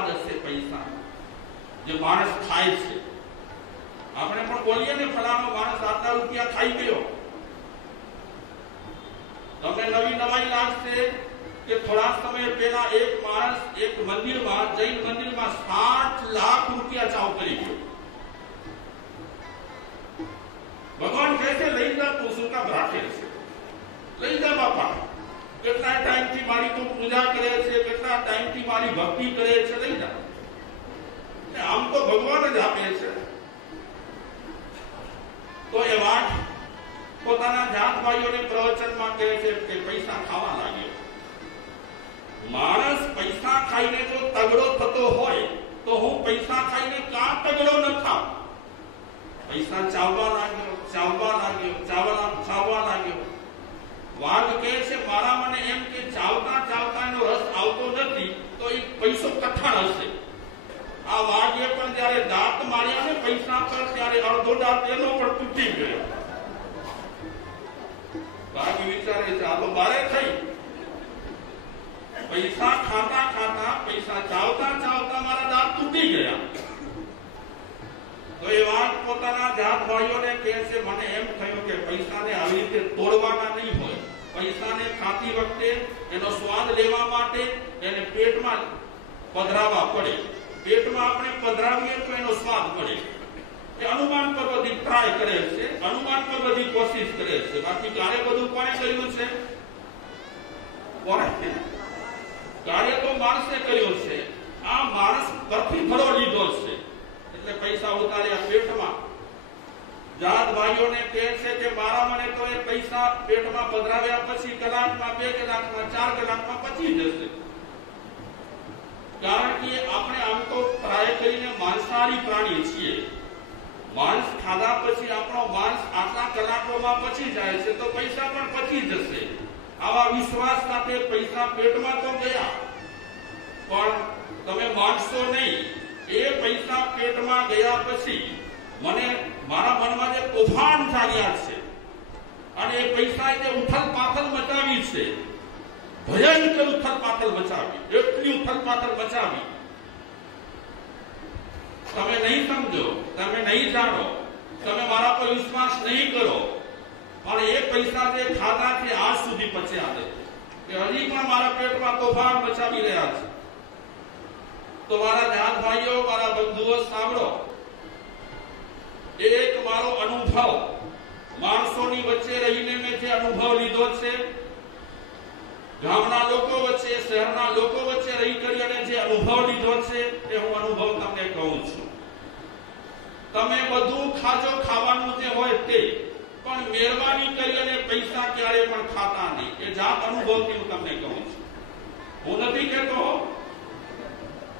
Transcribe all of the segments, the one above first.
સ્વાદ હશે પૈસા જે માણસ ખાય છે. આપણે પણ બોલીએ ને ફલાણો માણસ આટલા રૂપિયા ખાઈ ગયો. તમને નવી નવાઈ લાગશે કે થોડા સમય પહેલા એક માણસ એક મંદિરમાં, જૈન મંદિરમાં 60 લાખ રૂપિયા ચાવ કરી ગયો. ભગવાન કહે છે લઈ જા, તું શું કામ રાખે છે? લઈ જા બાપા, કેટલા ટાઈમથી મારી તું પૂજા કરે છે, કેટલા ટાઈમથી મારી ભક્તિ કરે છે, લઈ જા. આમ તો ભગવાન જ આપે છે. તો એ વાત પોતાના જાત ભાઈઓને પ્રવચનમાં કહે છે કે પૈસા ખાવા લાગ્યો. માણસ પૈસા ખાઈને જો તગડો થતો હોય તો હું પૈસા ખાઈને કાં તગડો ન થાવ? પૈસા ચાવવા લાગ્યો. વાઘ કહે છે મારા મને એમ કે ચાવતા ચાવતા એનો રસ આવતો નથી તો એ પૈસો કઠણ હશે. આ વાઘે પણ જયારે દાંત માર્યા ને પૈસા પર, ત્યારે અડધો દાંત એનો પણ તૂટી ગયો. વાઘ વિચારે છે આ તો બારે થઈ. પૈસા ખાતા ખાતા, પૈસા ચાવતા ચાવતા મારા દાંત તૂટી ગયા. તો એ વાત પોતાના જાત ભાઈઓને કહે છે મને એમ થયું કે પૈસાને આવી રીતે તોડવાના નહીં હોય. પૈસાને ખાતી વખતે એનો સ્વાદ લેવા માટે એને પેટમાં પધરાવવા પડે. પેટમાં આપણે પધરાવીએ તો એનો સ્વાદ મળે. એ અનુમાન પર બધી ટ્રાય કરે છે, અનુમાન પર બધી કોશિશ કરે છે. બાકી કાર્ય બધું કોણે કર્યું છે? કાર્ય તો માણસે કર્યું છે. આ માણસ પરથી ભરો લીધો છે એટલે પૈસા ઉતાર્યા પેટમાં. જાત ભાઈઓને કહે છે કે મારા મને તો એ પૈસા પેટમાં પધરાવ્યા પછી કલાકમાં, 2 કલાકમાં, 4 કલાકમાં પચી જશે. કારણ કે આપણે આમ તો ટ્રાય કરીને માંસાહારી પ્રાણી છીએ. માંસ ખાધા પછી આપણો માંસ આટલા કલાકોમાં પચી જાય છે તો પૈસા પણ પચી જશે. આવા વિશ્વાસ સાથે પૈસા પેટમાં તો ગયા, પણ તમે માનશો નહીં, એ પૈસા પેટમાં ગયા પછી મને મારા મનમાં જે તોફાન જાગ્યા છે અને એ પૈસા જે ઉથલ પાથલ મચાવી છે, ભયંકર ઉથલ પાથલ મચાવી, એટલી ઉથલ પાથલ મચાવી તમે નહીં સમજો, તમે નહીં જાણો, તમે મારા પર વિશ્વાસ નહીં કરો. પણ એ પૈસા જે ખાધા છે આજ સુધી પચ્યા છે કે હજી પણ મારા પેટમાં તોફાન મચાવી રહ્યા છે. તો મારા જાત ભાઈઓ, મારા બંધુઓ સાંભળો, એક મારો અનુભવ, માણસોની વચ્ચે રહીને મેં જે અનુભવ લીધો છે, ગામના લોકો વચ્ચે, શહેરના લોકો વચ્ચે રહી કરીને જે અનુભવ લીધો છે એ હું અનુભવ તમને કહું છું. તમે બધું ખાજો, ખાવાનું જે હોય તે, પણ મહેરબાની કરીને પૈસા ક્યારે પણ ખાતા નહીં. એ જાત અનુભવથી હું તમને કહું છું. હું નથી કહેતો.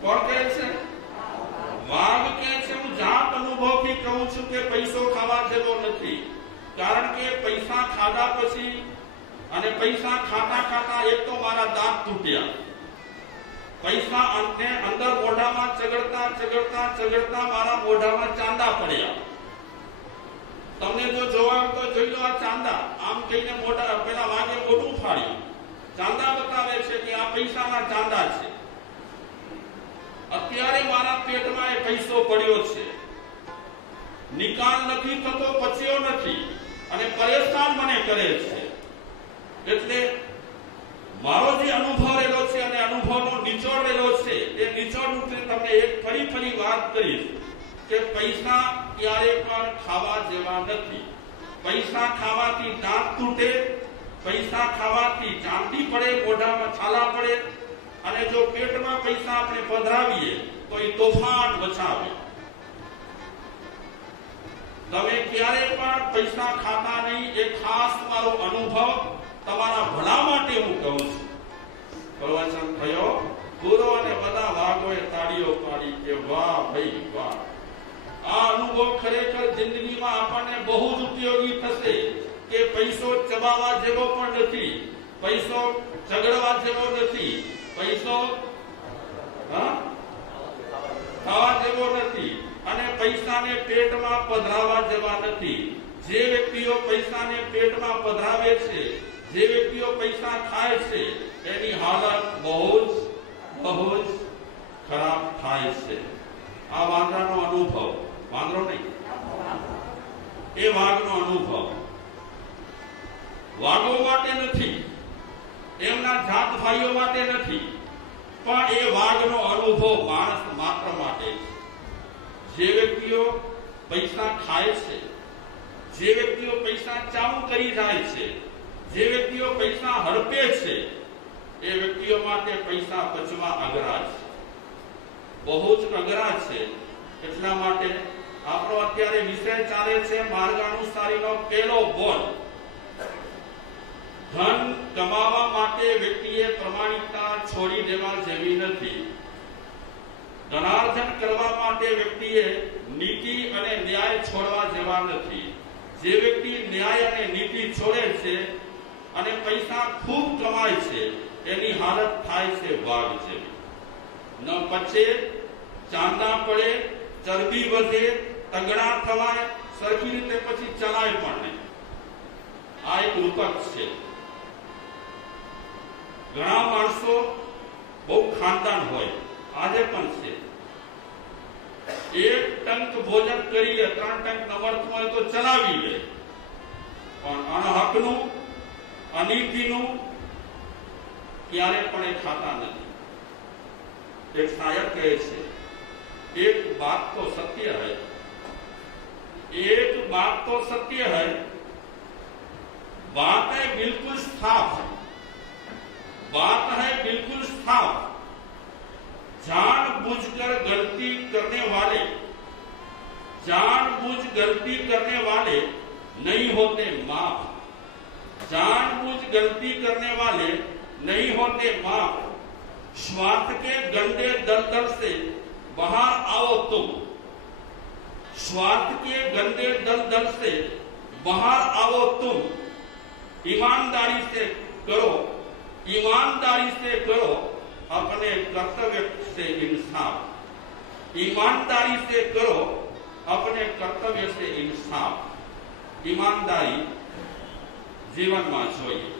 કોણ કહે છે? વાઘ કહે છે હું જાત અનુભવથી કહું છું કે પૈસો ખાવા જેવો નથી. કારણ કે પૈસા ખાધા પછી અને પૈસા ખાતા ખાતા એક તો મારા દાંત તૂટ્યા. પૈસા અંદર મોઢામાં ચગડતા મારા મોઢામાં ચાંદા પડ્યા. તમને જો જોવા તો જોઈ લો આ ચાંદા. આમ કહીને મોઢા પેલા વાગે મોઢું ફાડ્યું. ચાંદા બતાવે છે કે આ પૈસાના ચાંદા છે. અત્યારે મારા પેટમાં એ પૈસો પડ્યો છે. નિકાલ નથી થતો, પચ્યો નથી અને પરેશાન મને કરે છે. એટલે મારો જે અનુભવ રહેલો છે અને અનુભવનો નિચોડ રહેલો છે, એ નિચોડ ઉપર તમને એક ફરી વાત કરીશ કે પૈસા ક્યારે પણ ખાવા જેવા નથી. પૈસા ખાવાથી દાંત તૂટે, પૈસા ખાવાથી ચાંદી પડે, મોઢામાં છાલા પડે, અને જો પેટમાં પૈસા આપણે પધરાવીએ તો એ તોફાન મચાવે. તમે ક્યારે પણ પૈસા ખાતા નહીં. એ ખાસ મારો અનુભવ તમારા ભલા માટે હું કહું છું. પ્રવચન થયો પૂરો અને બધા વાઘોએ તાળીઓ પાડી કે વાહ ભાઈ વાહ. આ અનુભવ ખરેખર જિંદગીમાં આપણને બહુ જ ઉપયોગી થશે કે પૈસો ચબાવવા જેવો પણ નથી, પૈસો ચગડવા જેવો નથી, પૈસો ખાવા જેવો નથી અને પૈસાને પેટમાં પધરાવવા જેવા નથી. જે વ્યક્તિઓ પૈસાને પેટમાં પધરાવે છે, જે વ્યક્તિઓ પૈસા ખાય છે, એની હાલત બહુ જ ખરાબ થાય છે. આ વાંદરાનો અનુભવ, વાંદરો નહીં, એ વાઘનો અનુભવ વાઘો માટે નથી, એમના જાત ભાઈઓ માટે નથી, પણ એ વાઘનો અનુભવ માણસ માત્ર માટે છે. જે વ્યક્તિઓ પૈસા ખાય છે, જે વ્યક્તિઓ પૈસા ચાવું કરી જાય છે, જે વ્યક્તિઓ પૈસા હડપે છે, એ વ્યક્તિઓ માટે પૈસા બચવા અઘરા છે, બહુ જ અઘરા છે. એટલા માટે આપણો અત્યારે વિષય ચાલે છે માર્ગાનુસારીનો પહેલો બોલ. ધન કમાવા માટે વ્યક્તિએ પ્રમાણિકતા છોડી દેવા જેવી નથી. ધનાર્જન કરવા માટે વ્યક્તિએ નીતિ અને ન્યાય છોડવા જેવા નથી. જે વ્યક્તિ ન્યાય અને નીતિ છોડે છે અને પૈસા ખૂબ કમાય છે, એની હાલત થાય છે વાઘ જેવી. ન પચે, ચાંદા પડે, ચરબી વધે, તગડા થવાય, સરખી રીતે પછી ચલાય પણ નહીં. આ એક રૂપક છે. ઘણા માણસો બહુ ખાનદાન હોય, આજે પણ છે. એક ટંક ભોજન કરીએ, 3 ટંક નમર્થ હોય તો ચલાવી લે, પણ અણહકનું, અનીતિનું ક્યારે પણ એ ખાતા નથી. એક શાયર કહે છે, एक बात तो सत्य है, एक बात तो सत्य है, बात है बिल्कुल साफ, बात है बिल्कुल साफ. जानबूझकर गलती करने वाले, जानबूझ गलती करने वाले नहीं होते माफ. जानबूझ गलती करने वाले नहीं होते माफ. स्वार्थ के गंदे दलदल से बाहर आओ तुम. स्वार्थ के गंदे दलदल से बाहर आओ तुम. ईमानदारी से करो, ईमानदारी से करो अपने कर्तव्य से इंसाफ. ईमानदारी से करो अपने कर्तव्य से इंसाफ. ईमानदारी जीवन में જોઈએ.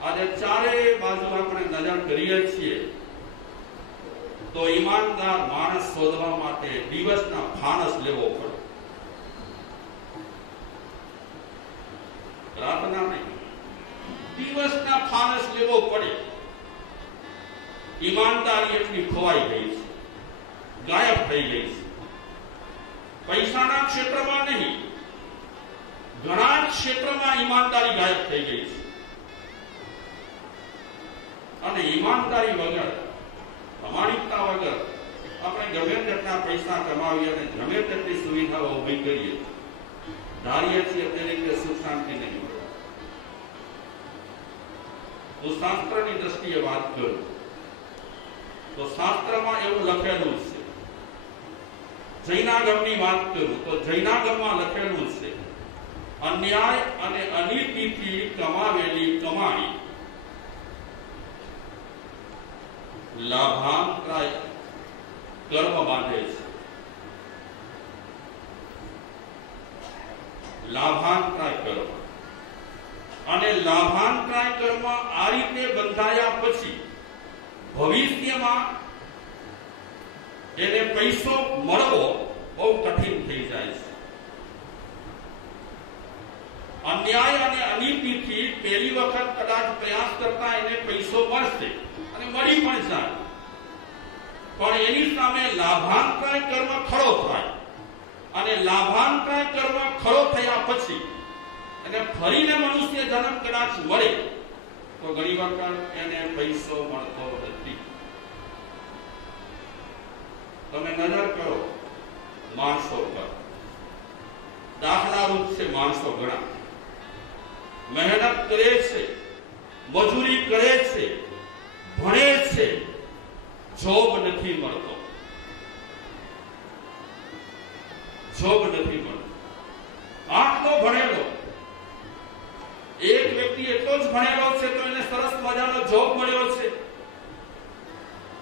આજે ચારે બાજુ આપણે નજર કરીએ છીએ તો ઈમાનદાર માણસ શોધવા માટે દિવસના ફાનસ લેવો પડે, રાતના નહીં, દિવસના ફાનસ લેવો પડે. ઈમાનદારી એટલી ખોવાઈ ગઈ છે, ગાયબ થઈ ગઈ છે. પૈસાના ક્ષેત્રમાં નહીં, ઘણા ક્ષેત્રમાં ઈમાનદારી ગાયબ થઈ ગઈ છે. અને ઈમાનદારી વગર, પ્રમાણિકતા વગર આપણે ગમે તેટલા પૈસા કમાવીએ અને ગમે તેટલી સુવિધાઓ ઊભી કરીએ, ધારીએ છીએ તે રીતે સુખ શાંતિ નહીં મળે. હું શાસ્ત્રની દ્રષ્ટિએ વાત કરું તો શાસ્ત્રમાં એવું લખેલું છે. જૈનાગમની વાત કરું તો જૈનાગમમાં લખેલું છે, અન્યાય અને અનીતિથી કમાવેલી કમાણી લાભાંતરાય કર્મ બાંધે છે. લાભાંતરાય કર્મ અને લાભાંતરાય કર્મ આ રીતે બંધાયા પછી ભવિષ્યમાં એને પૈસો મળવો બહુ કઠિન થઈ જાય છે. અન્યાય અને અનીતિથી પહેલી વખત કદાચ પ્રયાસ કરતા એને પૈસો મળશે અને મળી પણ જાય, પણ એની સામે લાભાંતરાય કર્મ ખડો થાય અને લાભાંતરાય કર્મ ખડો થયા પછી એને ફરીને મનુષ્ય જન્મ કદાચ મળે તો ઘણી વખત એને પૈસો મળતો નથી. તમે નજર કરો માણસો પર, દાખલારૂપ છે માણસો ઘણા મહેનત કરે છે, મજૂરી કરે છે, ભણે છે, જોબ નથી મળતો, જોબ નથી મળતો. આટલો ભણેલો એક વ્યક્તિ એટલો જ ભણેલો છે તો એને સરસ મજાનો જોબ મળ્યો છે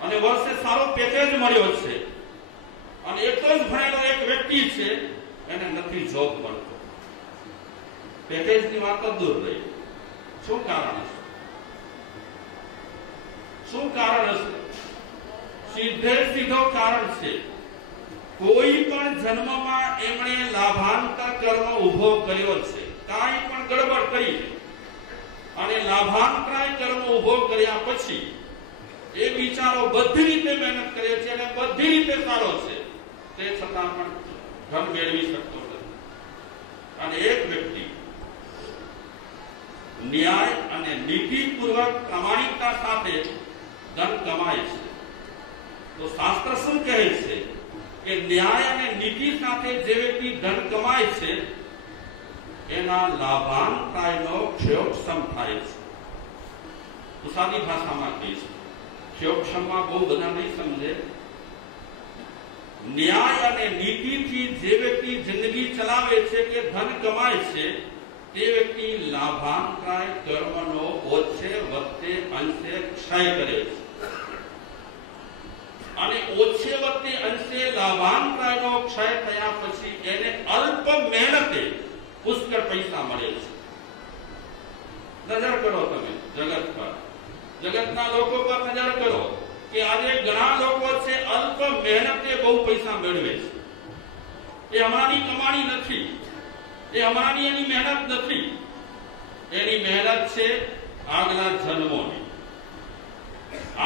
અને વર્ષે સારો પેકેજ મળ્યો છે, અને એટલો જ ભણેલો એક વ્યક્તિ છે એને નથી જોબ મળતો. પેકેજની વાત દૂર રહી. શું કારણ હશે? શું કારણ હશે? સીધે સીધો કારણ છે કોઈ પણ જન્મમાં એમણે લાભાંતર કર્મ ઉભો કર્યો છે, કાંઈ પણ ગડબડ કરી અને લાભાંતરાય કર્મ ઉભો કર્યા પછી એ બિચારો બધી રીતે મહેનત કરે છે અને બધી રીતે સારો છે, તે છતાં પણ ધન મેળવી શકતો નથી. અને એક વ્યક્તિ ન્યાય અને નીતિપૂર્વક પ્રામાણિકતા સાથે ધન કમાય છે, તો શાસ્ત્ર શું કહે છે કે ન્યાય અને નીતિ સાથે જે વ્યક્તિ ધન કમાય છે એના લાભાંતરાયનો ક્ષયોક્ષમ થાય છે. તો સાદી ભાષામાં કહીશ, ક્ષયોક્ષમમાં બહુ બધા નહીં સમજે. ન્યાય અને નીતિથી જે વ્યક્તિ જિંદગી ચલાવે છે કે ધન કમાય છે તે વ્યક્તિ લાભાંતરાય કર્મનો ઓછે વત્તે અંશે ક્ષય કરે છે. અને ઓછે વત્તે અંશે લાભાંતરાયનો ક્ષય થયા પછી એને અલ્પ મહેનતે પુષ્કળ પૈસા મળે છે. નજર કરો તમે જગત પર, જગતના લોકો પર નજર કરો કે આજે ઘણા લોકો છે અલ્પ મહેનતે બહુ પૈસા મેળવે છે. એ હમણાંની કમાણી નથી, એ હમણાંની એની મહેનત નથી, એની મહેનત છે આગલા જન્મોની.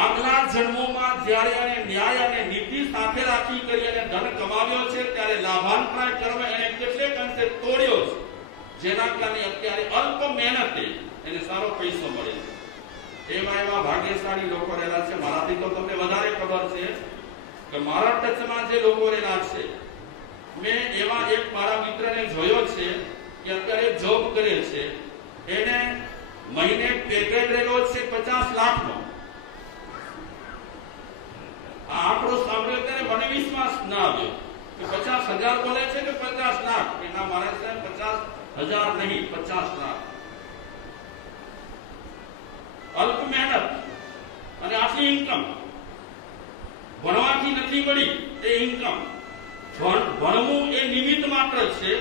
આગલા જન્મોમાં જ્યારે એને ન્યાય અને નીતિ સાથે રાખી કરી અને ધન કમાવ્યો છે ત્યારે લાભાંતરાય કર્મ એને કેટલેક અંશે તોડ્યો છે, જેના કારણે અત્યારે અલ્પ મહેનતે એને સારો પૈસો મળે છે. એવા ભાગ્યશાળી લોકો રહેલા છે. મારાથી તો તમને વધારે ખબર છે કે મારા ટચમાં જે લોકો રહેલા છે, મેં એવા એક મારા મિત્રને જોયો છે કે અત્યારે જોબ કરે છે, એને મહિને પેકેજ રહેલો છે 50 લાખનો. આ આંકડો સાંભળ્યો ત્યારે મને વિશ્વાસ ના આવ્યો કે 50,000 બોલે છે કે 50 લાખ. એના મારા સાહેબ 50,000 નહીં, 50 લાખ. અલ્પ મહેનત અને આટલી ઇન્કમ ભણવાથી નથી મળી. એ ઇન્કમ ભણવું એ નિમિત્ત માત્ર છે.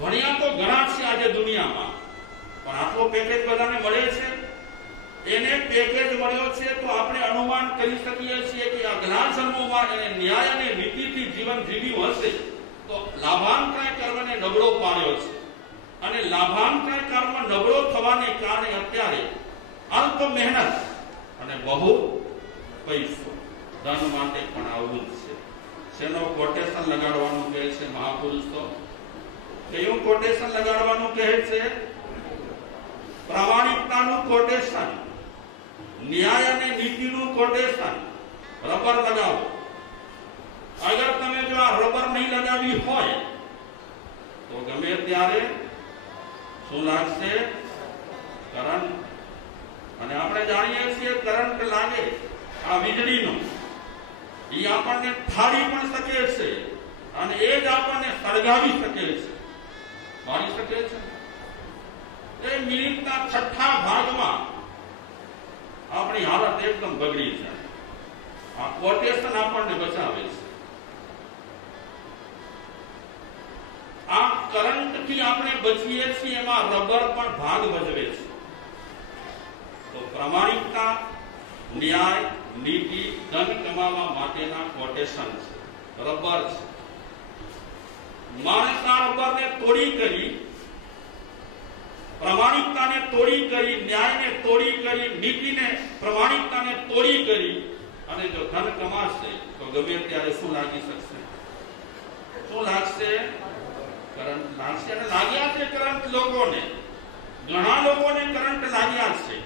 ભણ્યા તો ઘણા છે આજે દુનિયામાં, પણ આટલો પેકેજ બધાને મળે છે. એને પેકેજ મળ્યો છે તો આપણે અનુમાન કરી શકીએ છીએ કે આગલા જન્મોમાં એને ન્યાય અને નીતિથી જીવન જીવ્યું હશે તો લાભાંતરાય કર્મને નબળો પાડ્યો છે. અને લાભાંતરાય કર્મ નબળો થવાને કારણે અત્યારે અલ્પ મહેનત અને બહુ પૈસો, ધન માટે પણ આવું જ છે. શેનો કોટેશન લગાડવાનું કહે છે મહાપુરુષો? કયું કોટેશન લગાડવાનું કહે છે? પ્રામાણિકતાનું કોટેશન, ન્યાય અને નીતિનું કોટેશન. રબર લગાવો. અગર તમે જો આ રબર નહીં લગાવી હોય તો ગમે ત્યારે શું લાગશે? કરંટ. અને આપણે જાણીએ છીએ કરંટ લાગે આ વીજળીનો, એ આપણને થાળી પણ શકે છે અને એ જ આપણને સળગાવી શકે છે, મારી શકે છે. એ મિનિટના 6થા ભાગમાં આપણી હાલત એકદમ બગડી જાય. આ કોટેશન આપણને બચાવે છે. આ કરંટથી આપણે બચીએ છીએ, એમાં રબર પણ ભાગ ભજવે છે. તો પ્રામાણિકતા, ન્યાય, નીતિ, ધન કમાવા માટેના કોટેશન છે, રબર છે. માણસ આ રબરને તોડી કરી, પ્રામાણિકતાને તોડી કરી, ન્યાયને તોડી કરી, નીતિને, પ્રામાણિકતાને તોડી કરી અને જો ધન કમાશે તો ગમે ત્યારે શું લાગી શકશે? શું લાગશે? કરંટ લાગશે. અને લાગ્યા છે કરંટ લોકોને, ઘણા લોકોને કરંટ લાગ્યા છે.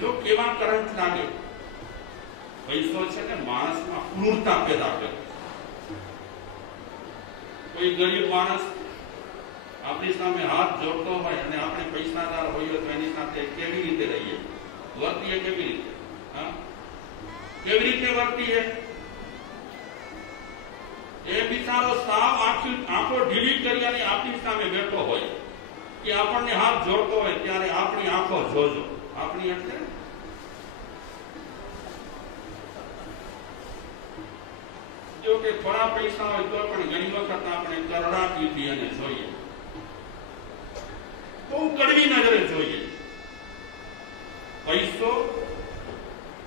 જો કેવા કરંટ લાગે? પૈસો છે ને માણસમાં ક્રૂરતા પેદા કરે. કોઈ ગરીબ માણસ આપણી સામે હાથ જોડતો હોય અને આપણે પૈસાદાર હોઈએ તો એની સાથે કેવી રીતે રહીએ, વર્તીએ? કેવી રીતે? કેવી રીતે વર્તીએ? એ બિચારો સાવ આંખો ઢીલી કરી અને આપણી સામે બેઠો હોય કે આપણને હાથ જોડતો હોય ત્યારે આપણી આંખો જોજો. આપણી એટલે જો કે થોડા પૈસા હોય તો પણ ઘણી વખત આપણે કરડાટીથી એને જોઈએ, બહુ કડવી નજરે જોઈએ. પૈસો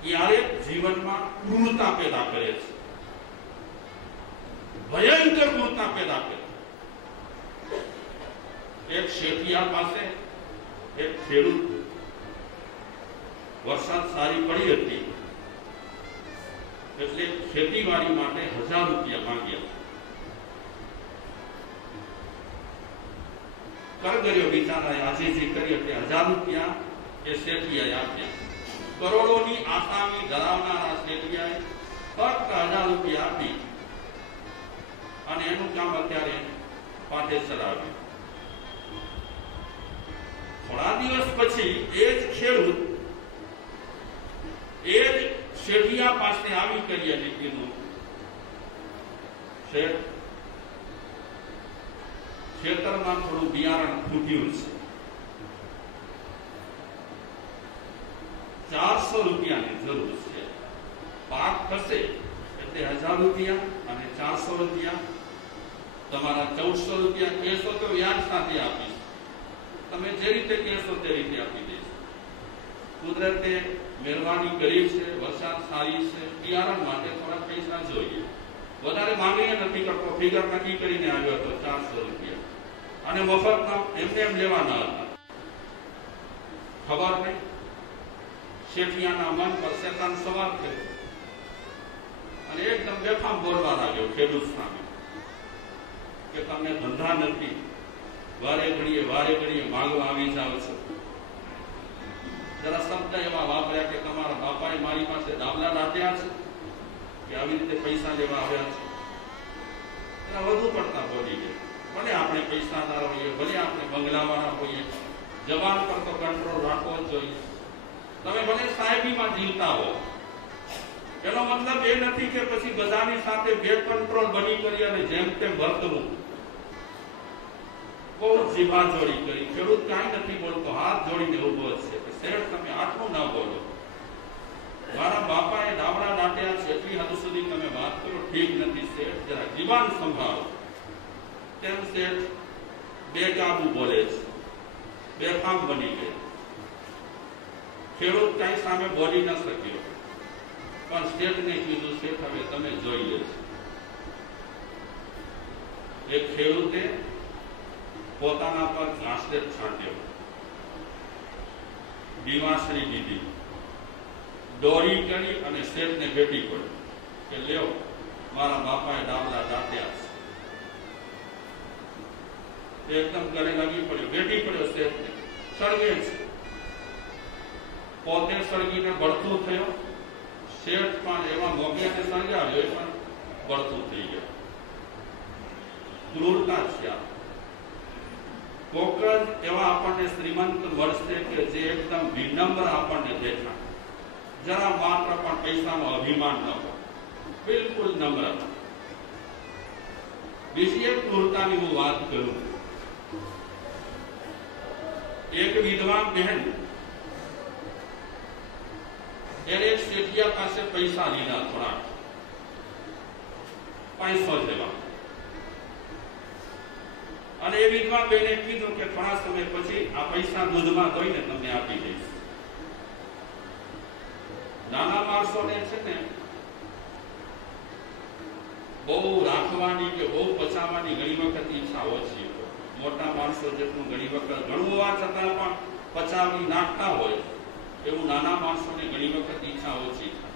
ક્યારેક જીવનમાં ક્રૂરતા પેદા કરે છે, ભયંકર ક્રૂરતા પેદા કરે. એક શેઠિયા પાસે એક ખેડૂત, વરસાદ સારી પડી હતી એટલે ખેતીવાડી માટે 1000 રૂપિયા માંગ્યા. કરગર્યો બિચારાએ આજીજી કરી એટલે 1000 રૂપિયા એ શેઠિયાએ આપ્યા. કરોડોની આસામી ધરાવનારા શેઠિયાએ ફક્ત 1000 રૂપિયા આપી અને એનું કામ અત્યારે પાટે ચલાવ્યું. થોડા દિવસ પછી એ જ ખેડૂત એ જ શેઠિયા પાસે આવી કરી અને કીધું, શેઠ, ખેતરમાં થોડું બિયારણ ખૂટ્યું છે, 400 રૂપિયાની જરૂર છે. પાક થશે એટલે 1000 રૂપિયા અને 400 રૂપિયા, તમારા 1400 રૂપિયા કહેશો તો વ્યાજ સાથે આપીશ, તમે જે રીતે કહેશો તે રીતે આપી દઈશ. કુદરતે મહેરબાની કરી છે, વરસાદ સારી છે, બિયારણ માટે થોડા પૈસા જોઈએ. વધારે માંગણી નથી કરતો, ફિગર નક્કી કરીને આવ્યો હતો 400 રૂપિયા અને મફતમાં એમને એમ લેવાના હતા. ખબર નહીં શેઠિયાના મન પર શેતાન સવાર થયો અને એકદમ બેફામ બોલવા લાગ્યો ખેડૂત સામે કે તમને ધંધા નથી, વારે ઘડીએ માંગવા આવી જાવ છો. જરા શબ્દ એવા વાપર્યા કે તમારા બાપાએ મારી પાસે દાબલા દાટ્યા છે કે આવી રીતે પૈસા લેવા આવ્યા છે. એના વધુ પડતા બોલી ગયા. ભલે આપણે પૈસાદાર હોઈએ, ભલે આપણે બંગલાવાળા હોઈએ, જવાન પર તો કંટ્રોલ રાખવો જ જોઈએ. તમે ભલે સાહેબીમાં જીવતા હો, એનો મતલબ એ નથી કે પછી બધાની સાથે બે કંટ્રોલ બની કરી અને જેમ તેમ વર્તવું. બહુ જીભા જોડી કરી. ખેડૂત કાંઈ નથી બોલતો, હાથ જોડીને ઉભો છે કે શેઠ તમે આટલું ના બોલો, મારા બાપાએ ડાબડા દાટ્યા છે એટલી હદ સુધી તમે વાત કરો, ઠીક નથી શેઠ, જરા જીવાન સંભાળો. તેમ શેઠ બેકાબુ બોલે છે, બેફામ બની ગયા. ખેડૂત કઈ સામે બોલી ન શક્યો, પણ શેઠને કીધું, શેઠ હવે તમે જોઈ લેજો. એક ખેડૂતે પોતાના પર ઘાસલેટ છાંટ્યો, દીવાસળી દીધી, દોરી કરી અને શેઠને ભેટી પડ્યો કે લ્યો, મારા બાપાએ ડાબલા દાટ્યા છે. એકદમ ગળે લાગી પડ્યો, ભેટી પડ્યો શેઠને, સળગે છે. પોતે સળગીને બળતું થયો, શેઠ પણ એવા મોગિયાને સળગાવ્યો, એ પણ બળતું થઈ ગયો. ક્રૂરતા છે. કોક જ એવા આપણને શ્રીમંત મળશે કે જે એકદમ વિનમ્ર આપણને દેખાય, જરા માત્ર પણ પૈસાનો અભિમાન ન હોય, બિલકુલ નમ્ર. બીજી એક ક્રૂરતાની હું વાત કરું. એક વિધવા બહેન એને એક શેઠિયા પાસે પૈસા લીધા, થોડા 500 જેવા, અને એ વિધવા બેને કીધું કે થોડા સમય પછી આ પૈસા દૂધમાં ધોઈને તમને આપી દઈશ. નાના માણસોને છે ને બહુ રાખવાની કે બહુ પચાવવાની ઘણી વખત ઈચ્છા ઓછી હોય. મોટા માણસો જેટલું ઘણી વખત ઘણું હોવા છતાં પણ પચાવી નાખતા હોય, એવું નાના માણસોને ઘણી વખત ઈચ્છા ઓછી થાય.